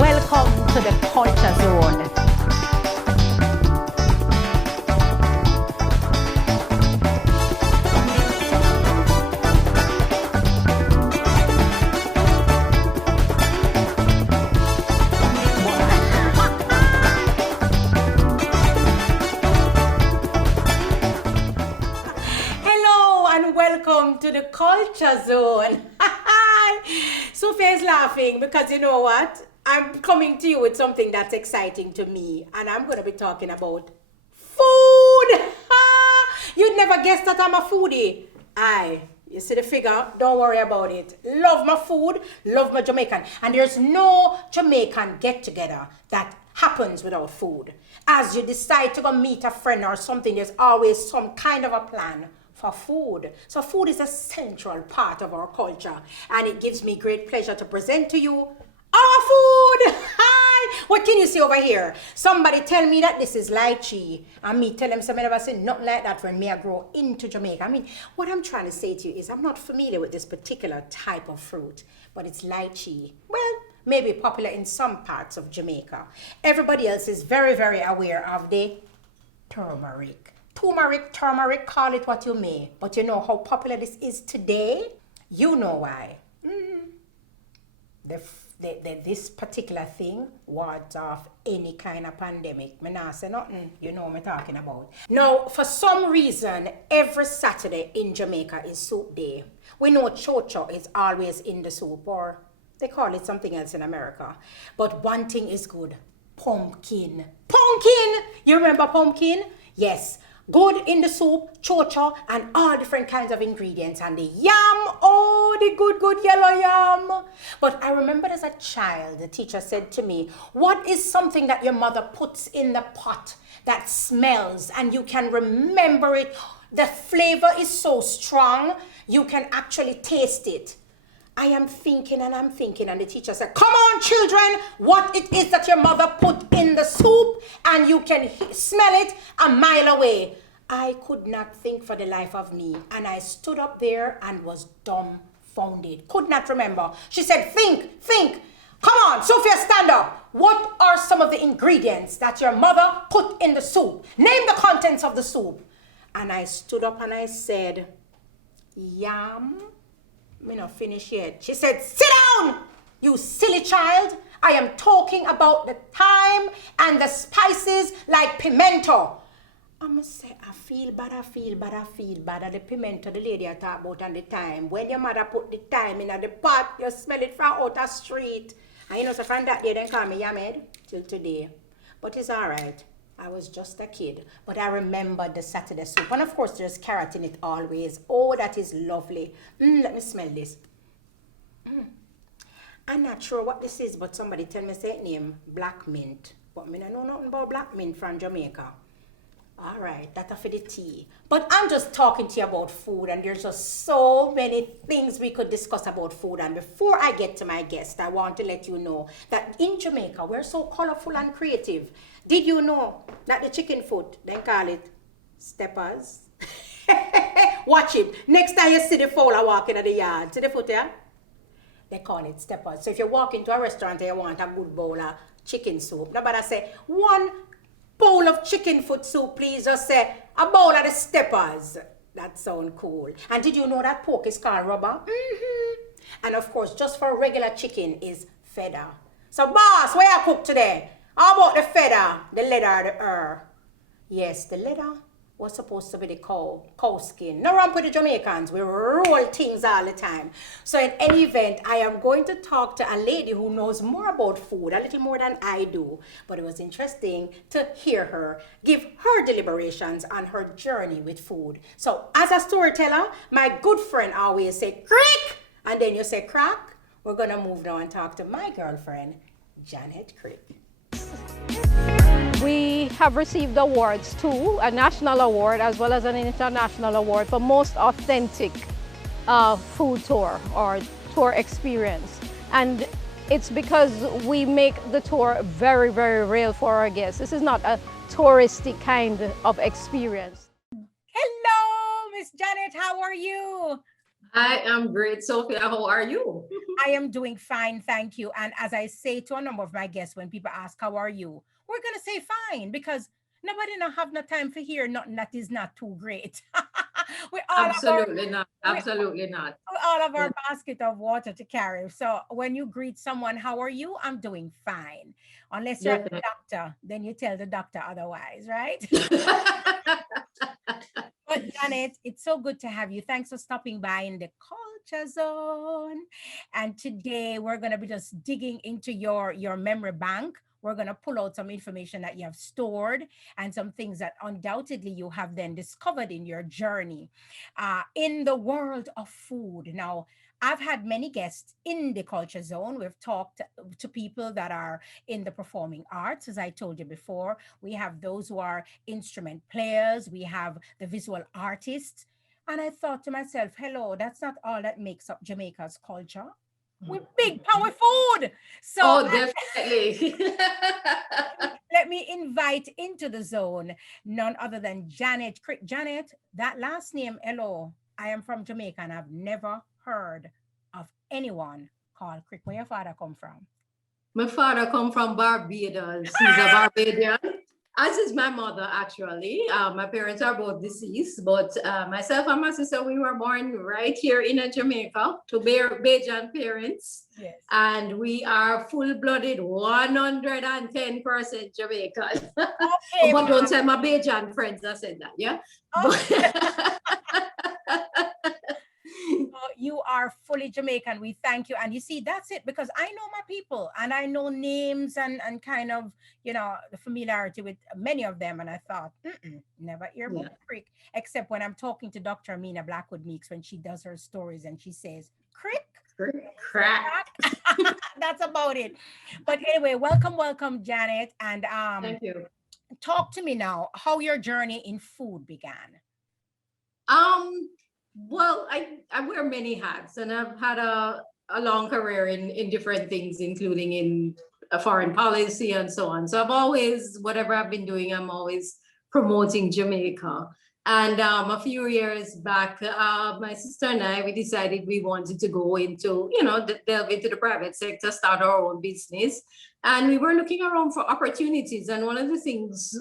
Welcome to the Culture Zone. Hello and welcome to the Culture Zone. Sophia is laughing because you know what? I'm coming to you with something that's exciting to me, and I'm going to be talking about food. You'd never guess that I'm a foodie. You see the figure? Don't worry about it. Love my food, love my Jamaican. And there's no Jamaican get-together that happens without food. As you decide to go meet a friend or something, there's always some kind of a plan for food. So food is a central part of our culture, and it gives me great pleasure to present to you our food. Hi! What can you see over here? Somebody tell me that this is lychee, and me tell them something never seen nothing like that when me I grow into Jamaica. I mean, what I'm trying to say to you is I'm not familiar with this particular type of fruit, but it's lychee. Well, maybe popular in some parts of Jamaica. Everybody else is very, very aware of the turmeric. Turmeric, call it what you may. But you know how popular this is today? You know why. This particular thing wards off any kind of pandemic. Me not say nothing, you know what I'm talking about. Now, for some reason, every Saturday in Jamaica is soup day. We know chocho is always in the soup, or they call it something else in America. But one thing is good, pumpkin. Pumpkin! You remember pumpkin? Yes. Good in the soup, chocho, and all different kinds of ingredients. And the yam, oh, the good yellow yam. But I remember as a child, the teacher said to me, what is something that your mother puts in the pot that smells and you can remember it? The flavor is so strong, you can actually taste it. I am thinking and I'm thinking, and the teacher said, come on children, what it is that your mother put in the soup, and you can smell it a mile away. I could not think for the life of me, and I stood up there and was dumbfounded. Could not remember. She said, think. Come on, Sophia, stand up. What are some of the ingredients that your mother put in the soup? Name the contents of the soup. And I stood up and I said, yam. Me not finish yet. She said, sit down, you silly child. I am talking about the thyme and the spices like pimento. I'ma say, I feel bad. The pimento, the lady I talk about, and the thyme. When your mother put the thyme in the pot, you smell it from out the street. And you know, so from that day, they call me Yamed till today. But it's all right. I was just a kid, but I remember the Saturday soup. And of course, there's carrot in it always. Oh, that is lovely. Let me smell this. I'm not sure what this is, but somebody tell me say it name black mint. But me don't know nothing about black mint from Jamaica. All right, that's for the tea. But I'm just talking to you about food, and there's just so many things we could discuss about food. And before I get to my guest, I want to let you know that in Jamaica, we're so colorful and creative. Did you know that the chicken foot, they call it steppers? Watch it. Next time you see the fowler walking in the yard, see the foot here? They call it steppers. So if you walk into a restaurant and you want a good bowl of chicken soup, nobody say, one bowl of chicken foot soup, please. Just say, a bowl of the steppers. That sounds cool. And did you know that pork is called rubber? And of course, just for regular chicken is feather. So boss, what you cook today? How about the feather, the leather, the ear? Yes, the leather was supposed to be the cow skin. No wrong with the Jamaicans, we roll things all the time. So in any event, I am going to talk to a lady who knows more about food, a little more than I do. But it was interesting to hear her give her deliberations on her journey with food. So as a storyteller, my good friend always say, Crick! And then you say, crack. We're gonna move now and talk to my girlfriend, Janet Crick. We have received awards too, a national award as well as an international award for most authentic food tour or tour experience. And it's because we make the tour very, very real for our guests. This is not a touristy kind of experience. Hello, Miss Janet, how are you? I am great, Sophia. How are you? I am doing fine, thank you. And as I say to a number of my guests, when people ask, how are you? We're going to say fine because nobody not have no time for hear nothing that is not too great. we all have our Absolutely not. we Absolutely not. all of Yeah, our basket of water to carry. So when you greet someone, how are you? I'm doing fine. Unless you're the definitely. doctor, then you tell the doctor otherwise, right? But Janet, it's so good to have you. Thanks for stopping by in the Culture Zone. And today we're gonna be just digging into your memory bank. We're gonna pull out some information that you have stored and some things that undoubtedly you have then discovered in your journey in the world of food. Now, I've had many guests in the Culture Zone. We've talked to people that are in the performing arts, as I told you before. We have those who are instrument players, we have the visual artists. And I thought to myself, hello, that's not all that makes up Jamaica's culture. We're big power food. So Oh, definitely. let me invite into the zone none other than Janet Crick. Janet, that last name, hello, I am from Jamaica and I've never heard of anyone called Crick. Where your father come from? My father come from Barbados. He's a Barbadian, as is my mother, actually. My parents are both deceased, but myself and my sister, we were born right here in Jamaica to Bajan parents. Yes. And we are full-blooded 110% Jamaican. Okay, But ma. don't tell my Bajan friends I said that, yeah? Okay. But You are fully Jamaican. We thank you. And you see, that's it because I know my people and I know names and kind of, the familiarity with many of them. And I thought, never hear yeah. about Crick, except when I'm talking to Dr. Amina Blackwood Meeks when she does her stories and she says, Crick. Crack. That's about it. But anyway, welcome, Janet. And Thank you. talk to me now how your journey in food began. Well, I wear many hats and I've had a long career in different things, including in foreign policy and so on. So I've always, whatever I've been doing, I'm always promoting Jamaica. And a few years back, my sister and I, we decided we wanted to go into, delve into the private sector, start our own business. And we were looking around for opportunities. And one of the things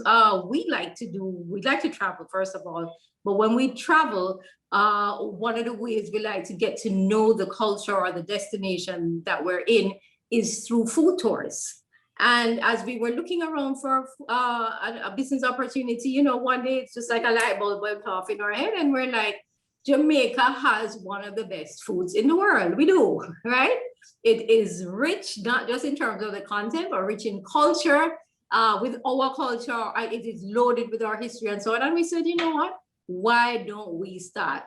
we like to do, we'd like to travel, first of all. But when we travel, one of the ways we like to get to know the culture or the destination that we're in is through food tours. And as we were looking around for a business opportunity, one day it's just like a light bulb went off in our head and we're like, Jamaica has one of the best foods in the world. We do, right? It is rich, not just in terms of the content, but rich in culture. With our culture, it is loaded with our history and so on. And we said, you know what? Why don't we start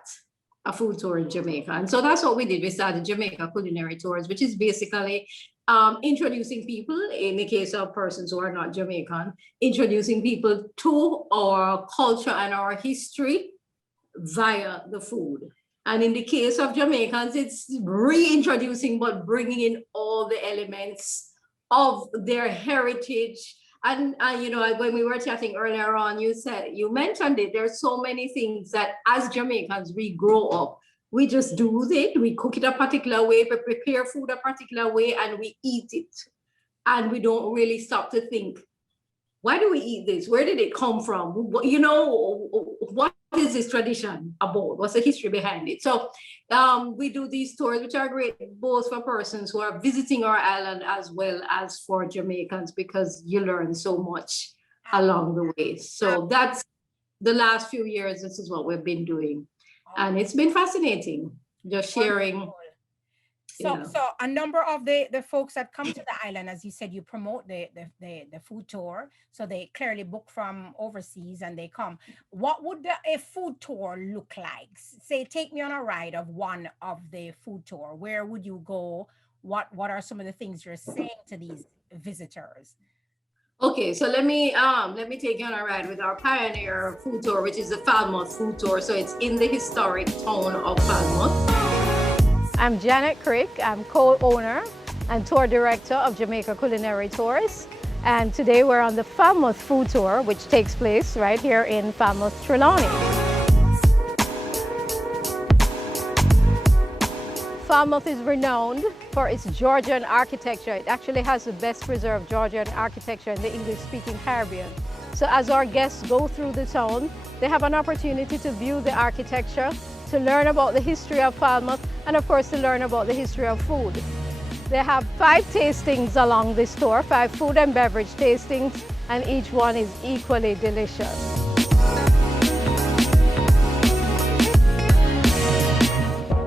a food tour in Jamaica? And so that's what we did. We started Jamaica Culinary Tours, which is basically introducing people, in the case of persons who are not Jamaican, introducing people to our culture and our history via the food. And in the case of Jamaicans, it's reintroducing, but bringing in all the elements of their heritage. And when we were chatting earlier on, you mentioned it. There's so many things that as Jamaicans, we grow up. We just do it. We cook it a particular way, we prepare food a particular way, and we eat it. And we don't really stop to think, why do we eat this? Where did it come from? What is this tradition about? What's the history behind it? So we do these tours, which are great both for persons who are visiting our island as well as for Jamaicans, because you learn so much along the way. So that's the last few years. This is what we've been doing. And it's been fascinating, just sharing. So a number of the folks that come to the island, as you said, you promote the food tour. So they clearly book from overseas and they come. What would a food tour look like? Say, take me on a ride of one of the food tour. Where would you go? What are some of the things you're saying to these visitors? Okay, so let me take you on a ride with our pioneer food tour, which is the Falmouth food tour. So it's in the historic town of Falmouth. I'm Janet Crick. I'm co-owner and tour director of Jamaica Culinary Tours. And today we're on the Falmouth food tour, which takes place right here in Falmouth, Trelawney. Falmouth is renowned for its Georgian architecture. It actually has the best preserved Georgian architecture in the English-speaking Caribbean. So as our guests go through the town, they have an opportunity to view the architecture, to learn about the history of Falmouth, and of course to learn about the history of food. They have 5 tastings along this tour, 5 food and beverage tastings, and each one is equally delicious.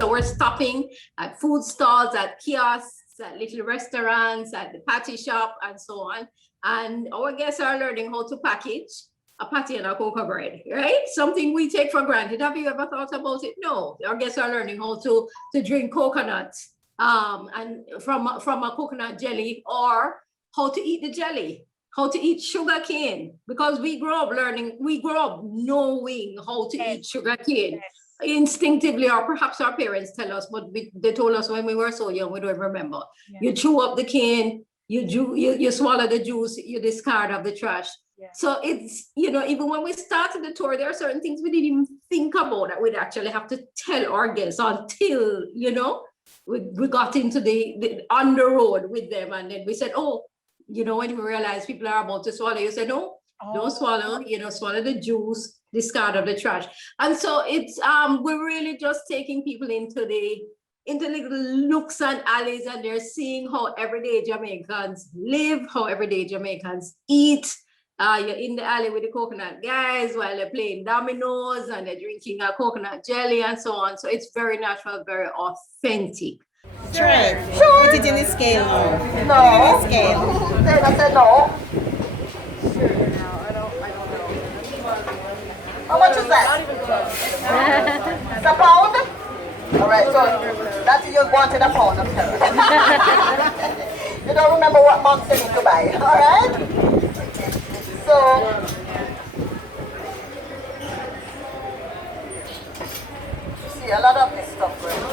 So we're stopping at food stalls, at kiosks, at little restaurants, at the patty shop, and so on. And our guests are learning how to package a patty and a cocoa bread, right? Something we take for granted. Have you ever thought about it? No. Our guests are learning how to drink coconut and from a coconut jelly, or how to eat the jelly, how to eat sugar cane, because we grew up knowing how to eat sugar cane instinctively, or perhaps our parents tell us, but they told us when we were so young, we don't remember. You chew up the cane, you swallow the juice, you discard of the trash. So it's, even when we started the tour, there are certain things we didn't even think about that we'd actually have to tell our guests until, we got into on the road with them. And then we said, when we realized people are about to swallow, you said, no, don't swallow, swallow the juice, discard of the trash. And so it's, we're really just taking people into little nooks and alleys, and they're seeing how everyday Jamaicans live, how everyday Jamaicans eat. You're in the alley with the coconut guys while they're playing dominoes and they're drinking a coconut jelly and so on. So it's very natural, very authentic. Try. Put it in the scale. No. Put it in the scale. I said no. How much is that? It's a pound? All right, so that's you wanted a pound of carrot. You don't remember what mom said to buy, all right? So, see a lot of this stuff, right?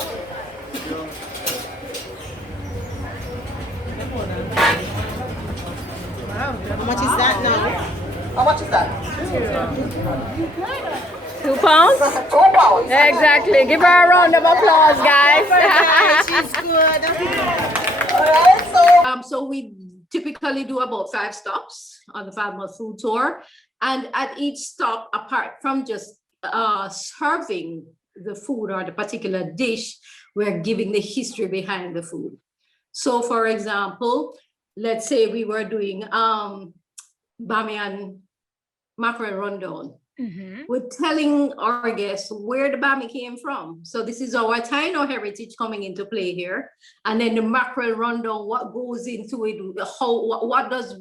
How much is that now? How much is that? £2? 2 pounds? Exactly. Give her a round of applause, guys. She's good. All right, So we typically do about 5 stops on the Falmouth food tour. And at each stop, apart from just serving the food or the particular dish, we're giving the history behind the food. So for example, let's say we were doing Bami mackerel rundown. We're telling our guests where the Bami came from. So this is our Taino heritage coming into play here. And then the mackerel rundown, what goes into it, what does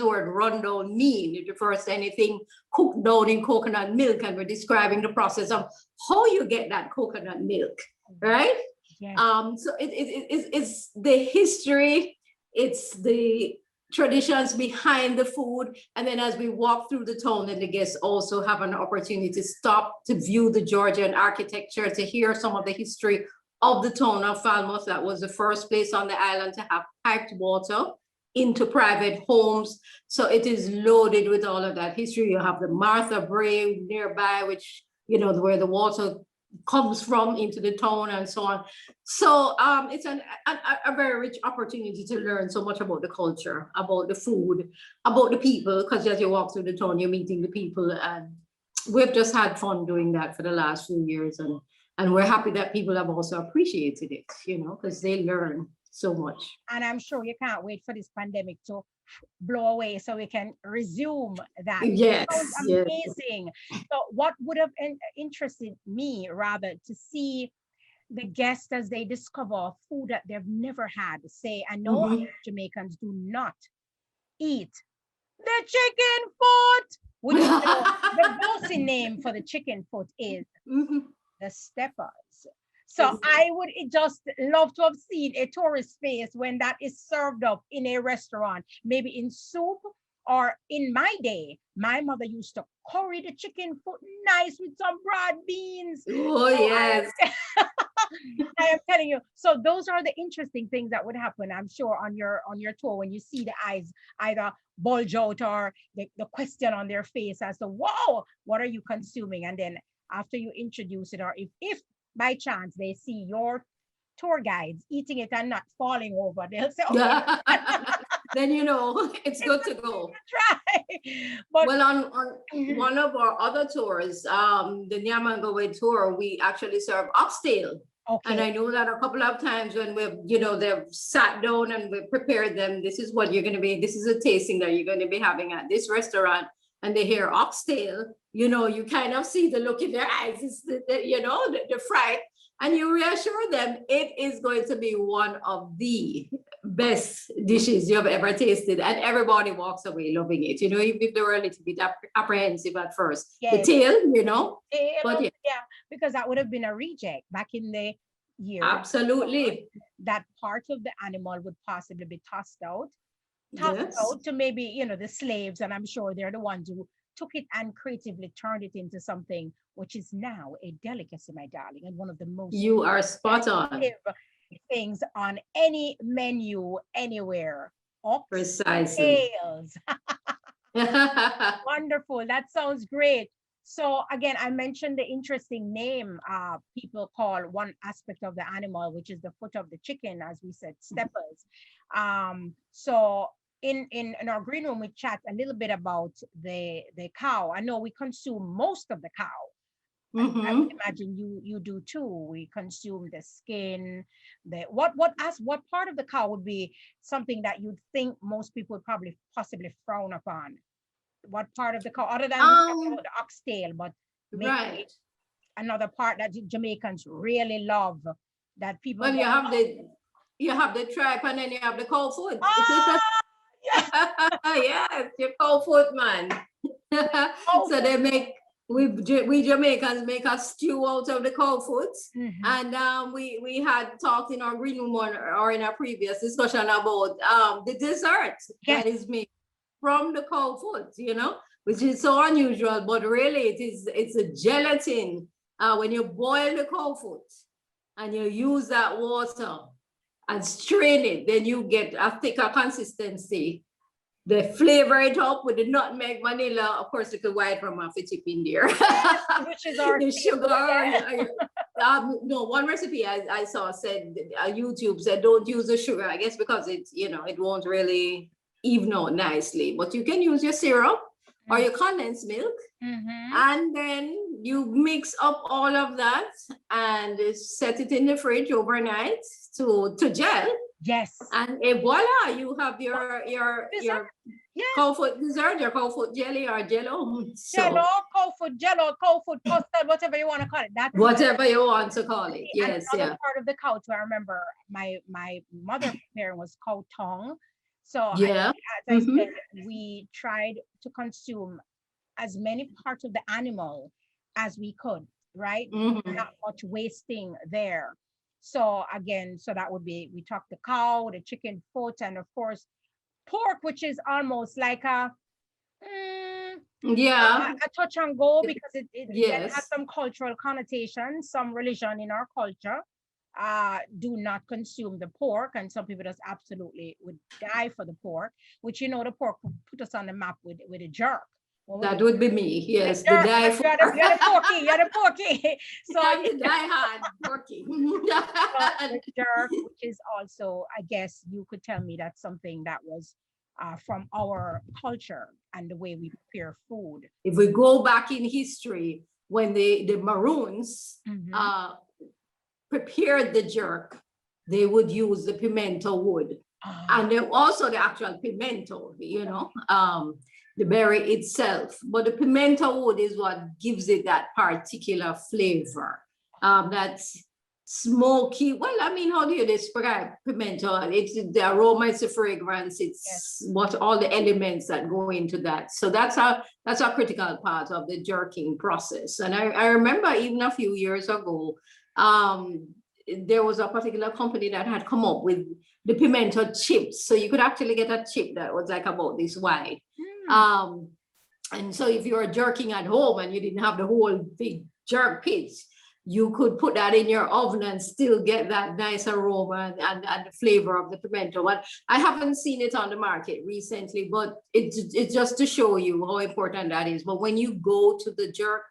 the word rundown mean? It refers to anything cooked down in coconut milk, and we're describing the process of how you get that coconut milk, right? So it's the history, it's the traditions behind the food. And then as we walk through the town, and the guests also have an opportunity to stop to view the Georgian architecture, to hear some of the history of the town of Falmouth. That was the first place on the island to have piped water into private homes. So it is loaded with all of that history. You have the Martha Brae nearby, which, where the water comes from into the town and so on. So it's a very rich opportunity to learn so much about the culture, about the food, about the people, because as you walk through the town, you're meeting the people, and we've just had fun doing that for the last few years, and we're happy that people have also appreciated it, because they learn so much. And I'm sure you can't wait for this pandemic to blow away so we can resume that. Yes, It sounds amazing. So what would have interested me rather to see the guests as they discover food that they've never had. Say, I know Jamaicans do not eat the chicken foot, which is the bossy name for the chicken foot is the steppers. So I would just love to have seen a tourist face when that is served up in a restaurant, maybe in soup, or in my day, my mother used to curry the chicken foot nice with some broad beans. Oh, yes. I am telling you. So those are the interesting things that would happen, I'm sure, on your tour, when you see the eyes either bulge out or the question on their face as to, whoa, what are you consuming? And then after you introduce it, or if by chance they see your tour guides eating it and not falling over. They'll say, okay, Yeah. Then you know it's good to go. try. But Well, on one of our other tours, the Nyamangawe tour, we actually serve oxtail. And okay, I know that a couple of times when we've, they've sat down and we've prepared them, this is what you're going to be, this is a tasting that you're going to be having at this restaurant, and they hear oxtail, you kind of see the look in their eyes, it's the fright, and you reassure them it is going to be one of the best dishes you've ever tasted, and everybody walks away loving it, even if they were a little bit apprehensive at first. The yes. tail, Eh, but yeah. because that would have been a reject back in the year. Absolutely. That part of the animal would possibly be tossed out Yes. to maybe, the slaves, and I'm sure they're the ones who took it and creatively turned it into something which is now a delicacy, my darling, and one of the most You are spot on. effective things on any menu anywhere. Precisely. Oxtails. Wonderful. That sounds great. So again, I mentioned the interesting name people call one aspect of the animal, which is the foot of the chicken, as we said, steppers. So in our green room, we chat a little bit about the cow. I know we consume most of the cow. I Mhm. would imagine you do too. We consume the skin. What part of the cow would be something that you'd think most people would probably possibly frown upon? What part of the cow, other than the oxtail, but maybe Right. another part that Jamaicans really love that people Well, go, you have the tripe and then you have the cow foot. ah, yes, Yes, your cow foot, man. cow So they make we Jamaicans make a stew out of the cow foot. Mhm. And we had talked in our green room or in our previous discussion about the dessert Yes. that is made from the cow foot, which is so unusual, but really it's a gelatin. When you boil the cow foot and you use that water and strain it, then you get a thicker consistency. They flavor it up with the nutmeg, vanilla, of course, little white rum off the tip in there. which is our The favorite. sugar. No, one recipe I saw said, YouTube said, don't use the sugar. I guess because it's, it won't really even out nicely. But you can use your syrup or your condensed milk. Mhm. And then you mix up all of that and set it in the fridge overnight to gel. Yes. And voila, you have your Dessert. Yes. cow foot dessert, your cow foot jelly or jello. So Jello, cow food, custard, whatever you want to call it. That's whatever you want to call it. Yes, another yeah. part of the cow too. I remember my mother preparing was cow tongue. So Yeah. as I Mhm. said, we tried to consume as many parts of the animal as we could, right? Mhm. Not much wasting there. So again, so that would be, we talked the cow, the chicken foot, and of course pork, which is almost like Yeah. a touch and go, because it has Yes. some cultural connotations. Some religion in our culture do not consume the pork, and some people just absolutely would die for the pork, which the pork would put us on the map with a jerk. That would be me. Yes, the Jerk, die you're the porky, you're the porky. So I'm the die hard turkey. the jerk, which is also, I guess you could tell me that's something that was from our culture and the way we prepare food. If we go back in history, when the Maroons Mhm. prepared the jerk, they would use the pimento wood. Ah, And then also the actual pimento, the berry itself. But the pimento wood is what gives it that particular flavor. That's smoky. Well, I mean, how do you describe pimento? It's the aroma, it's the fragrance, it's what all the elements that go into that. So that's a critical part of the jerking process. And I remember even a few years ago, there was a particular company that had come up with the pimento chips. So you could actually get a chip that was like about this wide. And so if you were jerking at home and you didn't have the whole big jerk pit, you could put that in your oven and still get that nice aroma and the flavor of the pimento. But I haven't seen it on the market recently, but it's just to show you how important that is. But when you go to the jerk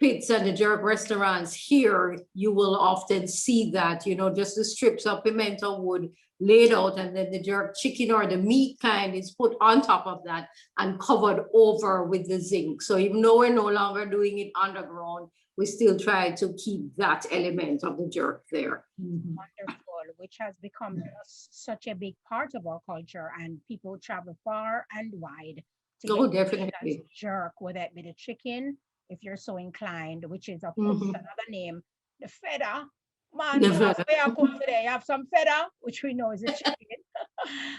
pits and the jerk restaurants here, you will often see that, you know, just the strips of pimento wood laid out, and then the jerk chicken or the meat kind is put on top of that and covered over with the zinc. So even though we're no longer doing it underground, we still try to keep that element of the jerk there. Wonderful, which has become such a big part of our culture, and people travel far and wide to Oh, get definitely. that jerk, whether it be the chicken, if you're so inclined, which is of course another name, the feta. Man, The you have feta. feta come today. You have some feta, which we know is a chicken.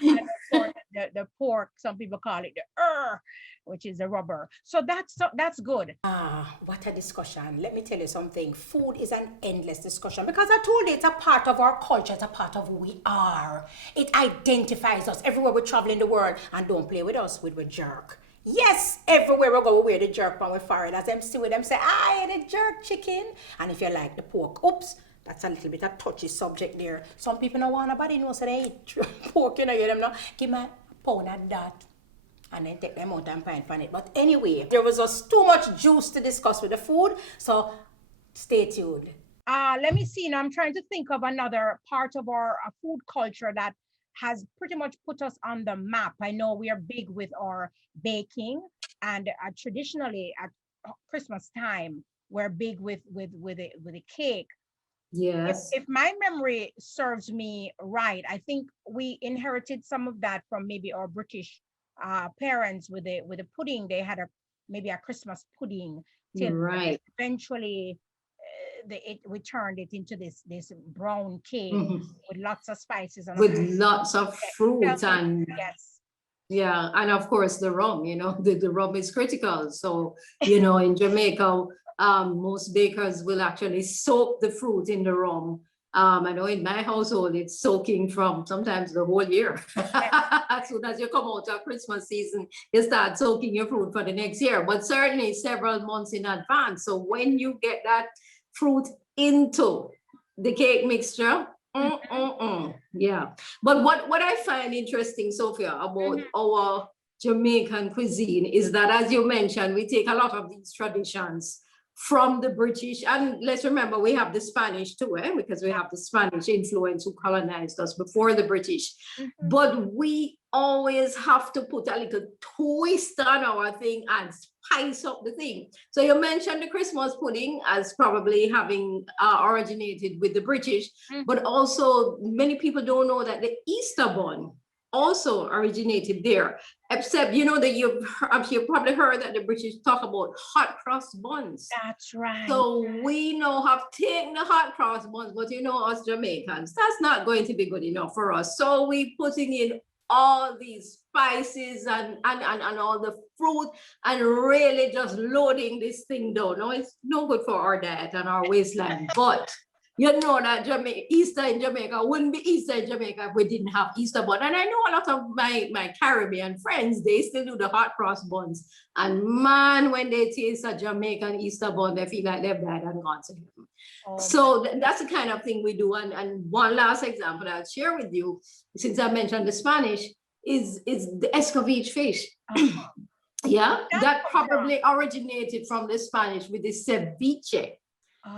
And of course, the pork, some people call it the which is the rubber. So that's good. What a discussion. Let me tell you something. Food is an endless discussion because I told you it's a part of our culture, it's a part of who we are. It identifies us everywhere we travel in the world. And don't play with us with jerk. Yes, everywhere we go, we wear the jerk when we're foreigners. Them see with them say, I the jerk chicken. And if you like the pork, oops, that's a little bit of touchy subject there. Some people don't want nobody knows that they eat pork, you know, them now. Give me a pound of that. And then take them out and pine on it. But anyway, there was just too much juice to discuss with the food. So stay tuned. Let me see. Now I'm trying to think of another part of our food culture that has pretty much put us on the map. I know we are big with our baking, and traditionally at Christmas time, we're big with a cake. Yes. If my memory serves me right, I think we inherited some of that from maybe our British parents with the pudding. They had maybe a Christmas pudding till Right. eventually we turned it into this brown cake with lots of spices and With lots of fruit and yes. yeah, and of course the rum, you know, the rum is critical. So, you know, in Jamaica, most bakers will actually soak the fruit in the rum. I know in my household, it's soaking from sometimes the whole year. As soon as you come out of Christmas season, you start soaking your fruit for the next year, but certainly several months in advance. So when you get that fruit into the cake mixture, yeah. But what I find interesting, Sophia, about our Jamaican cuisine is that, as you mentioned, we take a lot of these traditions from the British, and let's remember we have the Spanish too, because we have the Spanish influence who colonized us before the British. But we always have to put a little twist on our thing and spice up the thing. So you mentioned the Christmas pudding as probably having originated with the British, but also many people don't know that the Easter bun also originated there, except you know that you've probably heard that the British talk about hot cross buns. That's right. So we now have taken the hot cross buns, but you know, us Jamaicans, that's not going to be good enough for us. So we putting in all these spices and all the fruit and really just loading this thing down. No, it's no good for our diet and our waistline, but you know that Easter in Jamaica wouldn't be Easter in Jamaica if we didn't have Easter bun. And I know a lot of my Caribbean friends, they still do the hot cross buns. And man, when they taste a Jamaican Easter bun, they feel like they've died and gone to heaven. So that's the kind of thing we do. And one last example I'll share with you, since I mentioned the Spanish, is the escovitch fish. Yeah, that probably originated from the Spanish with the ceviche.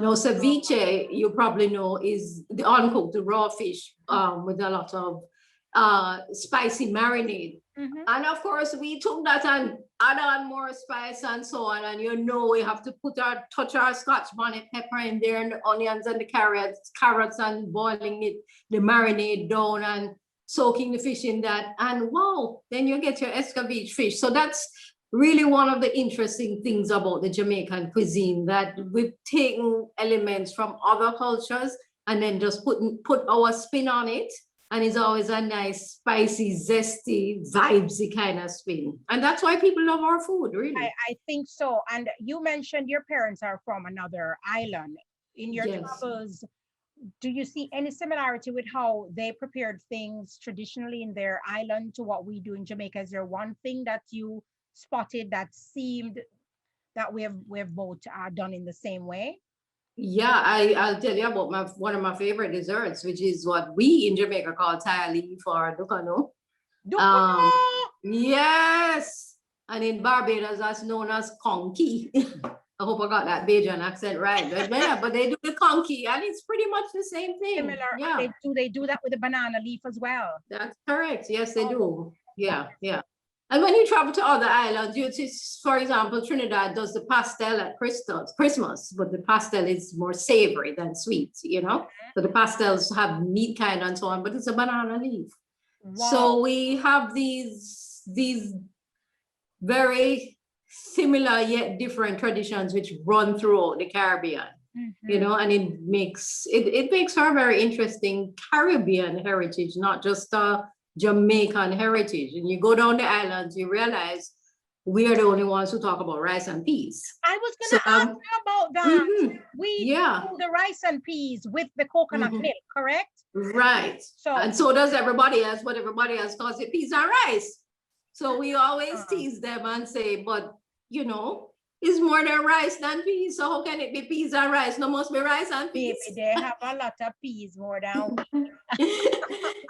Now, ceviche, you probably know, is the uncooked, the raw fish with a lot of spicy marinade. And of course, we took that and add on more spice and so on. And you know, we have to touch our Scotch bonnet pepper in there, and the onions and the carrots and boiling it, the marinade down and soaking the fish in that. And wow, then you get your escovitch fish. So that's really one of the interesting things about the Jamaican cuisine, that we've taken elements from other cultures and then just put our spin on it. And it's always a nice, spicy, zesty, vibesy kind of spin. And that's why people love our food, really. I think so. And you mentioned your parents are from another island. In your travels, do you see any similarity with how they prepared things traditionally in their island to what we do in Jamaica? Is there one thing that you spotted that seemed that we have both done in the same way? Yeah, I'll tell you about one of my favorite desserts, which is what we in Jamaica call Thai leaf or dukano. Yes, and in Barbados that's known as conky. I hope I got that Bajan accent right. But yeah, but they do the conky, and it's pretty much the same thing. Similar. Yeah, They do that with the banana leaf as well. that's correct. Yes, they do. Yeah, yeah. And when you travel to other islands, you just, for example, Trinidad does the pastel at Christmas, but the pastel is more savory than sweet, you know? So the pastels have meat kind and so on, but it's a banana leaf. Wow. So we have these very similar yet different traditions which run throughout the Caribbean, you know, and it makes her very interesting Caribbean heritage, not just Jamaican heritage. And you go down the islands, you realize we are the only ones who talk about rice and peas. I was going to ask you about that. We do the rice and peas with the coconut milk, correct? Right. And so does everybody else, but everybody else calls it peas and rice. So we always tease them and say, but you know, it's more than rice than peas. So how can it be peas and rice? No, must be rice and peas. Baby, they have a lot of peas more than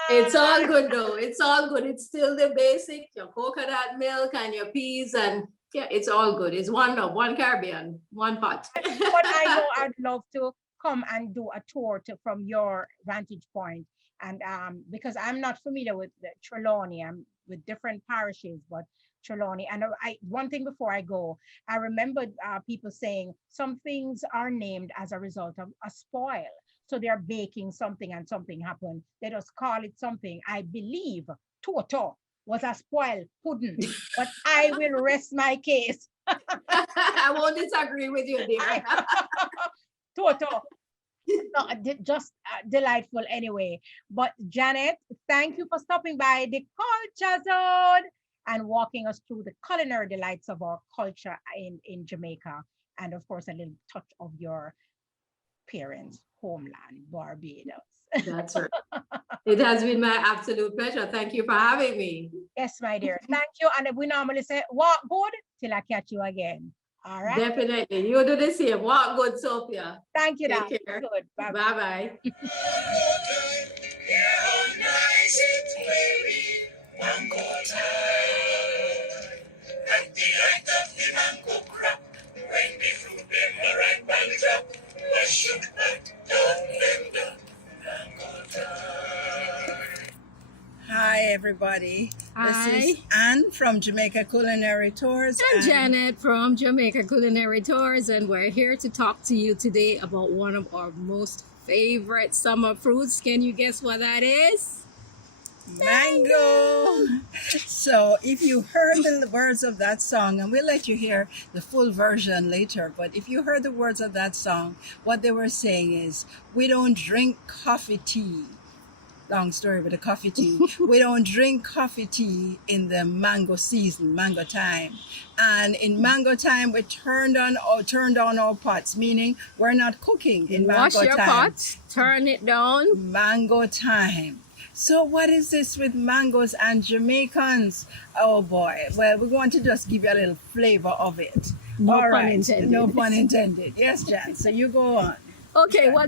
It's all good though. It's all good. It's still the basic, your coconut milk and your peas, and yeah, it's all good. It's one love, one Caribbean, one pot. But I know I'd love to come and do a tour from your vantage point. And because I'm not familiar with the Trelawney, I'm with different parishes, but Trelawney. And one thing before I go, I remember people saying some things are named as a result of a spoil. So they're baking something and something happened. They just call it something. I believe Toto was a spoiled pudding, but I will rest my case. I won't disagree with you, dear. Toto. No, just delightful anyway. But Janet, thank you for stopping by the Culture Zone and walking us through the culinary delights of our culture in Jamaica. And of course, a little touch of your parents' homeland, Barbados. That's right. It has been my absolute pleasure. Thank you for having me. Yes, my dear. Thank you. And we normally say, walk good till I catch you again. All right. Definitely. You do the same. Walk good, Sophia. Thank you. Take care. Good. Bye-bye. Bye-bye. Hi, everybody. Hi. This is Anne from Jamaica Culinary Tours. And Janet from Jamaica Culinary Tours, and we're here to talk to you today about one of our most favorite summer fruits. Can you guess what that is? Mango. So if you heard the words of that song, and we'll let you hear the full version later, but if you heard the words of that song, what they were saying is, we don't drink coffee tea. Long story with the coffee tea. We don't drink coffee tea in the mango season, mango time. And in mango time, we turn down our pots, meaning we're not cooking in mango time. Wash your pots, turn it down. Mango time. So what is this with mangoes and Jamaicans? Oh boy. Well, we want to just give you a little flavor of it. No pun intended. No pun intended. Yes, Jan. So you go on. Okay, well,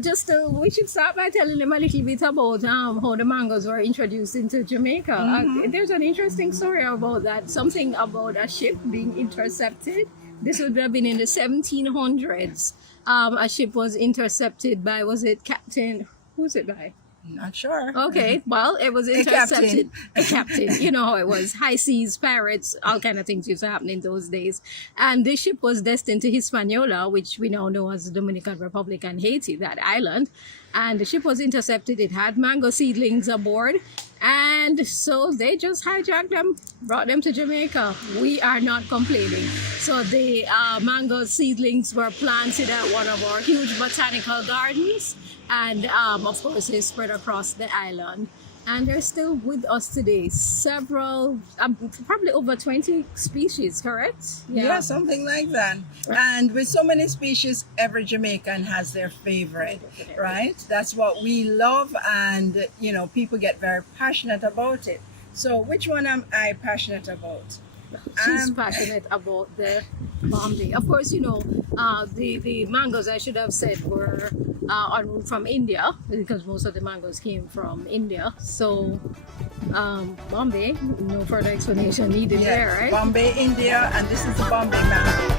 we should start by telling them a little bit about how the mangoes were introduced into Jamaica. There's an interesting story about that, something about a ship being intercepted. This would have been in the 1700s. A ship was intercepted by, was it Captain, who's it by? Not sure. Okay, well, it was intercepted. A captain. You know how it was. High seas, pirates, all kind of things used to happen in those days. And this ship was destined to Hispaniola, which we now know as the Dominican Republic and Haiti, that island. And the ship was intercepted. It had mango seedlings aboard. And so they just hijacked them, brought them to Jamaica. We are not complaining. So the mango seedlings were planted at one of our huge botanical gardens. And of course, they spread across the island. And they're still with us today. Several, probably over 20 species, correct? Yeah, something like that. And with so many species, every Jamaican has their favorite, right? That's what we love. And, you know, people get very passionate about it. So which one am I passionate about? She's passionate about the Bombay. Of course, you know, the mangoes, I should have said, were en route from India, because most of the mangoes came from India. So Bombay, no further explanation needed there, right? Bombay, India, and this is the Bombay mango.